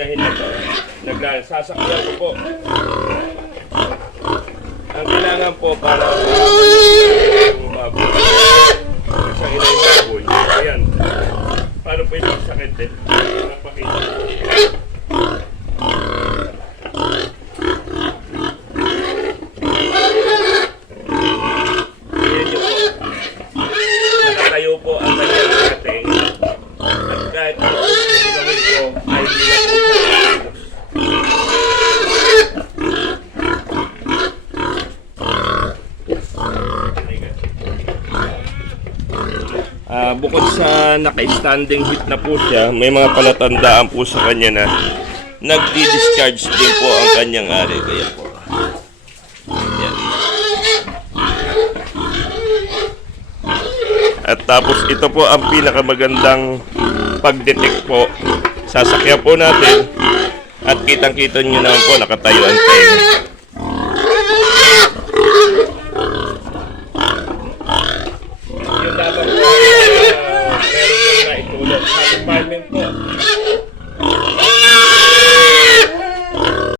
uunahin na po. Sasakyan ko po. Ang kailangan po para yung baboy. Sa ilang baboy. Ayan. Paano po yung sakit eh? Napakita. Nakatayo po ang kanyang ating at kahit ano po gawin ko ay hindi na po siya. Bukod sa naka-standing hit na po siya, may mga palatandaan po sa kanya na nagdi-discharge din po ang kanyang ari. Kaya po. Yan. At tapos ito po ang pinakamagandang pag-detect po. Sasakyan po natin at kitang-kita nyo naman po nakatayo ang tenga. Yun lamang po meron yung naitulog. Sa department po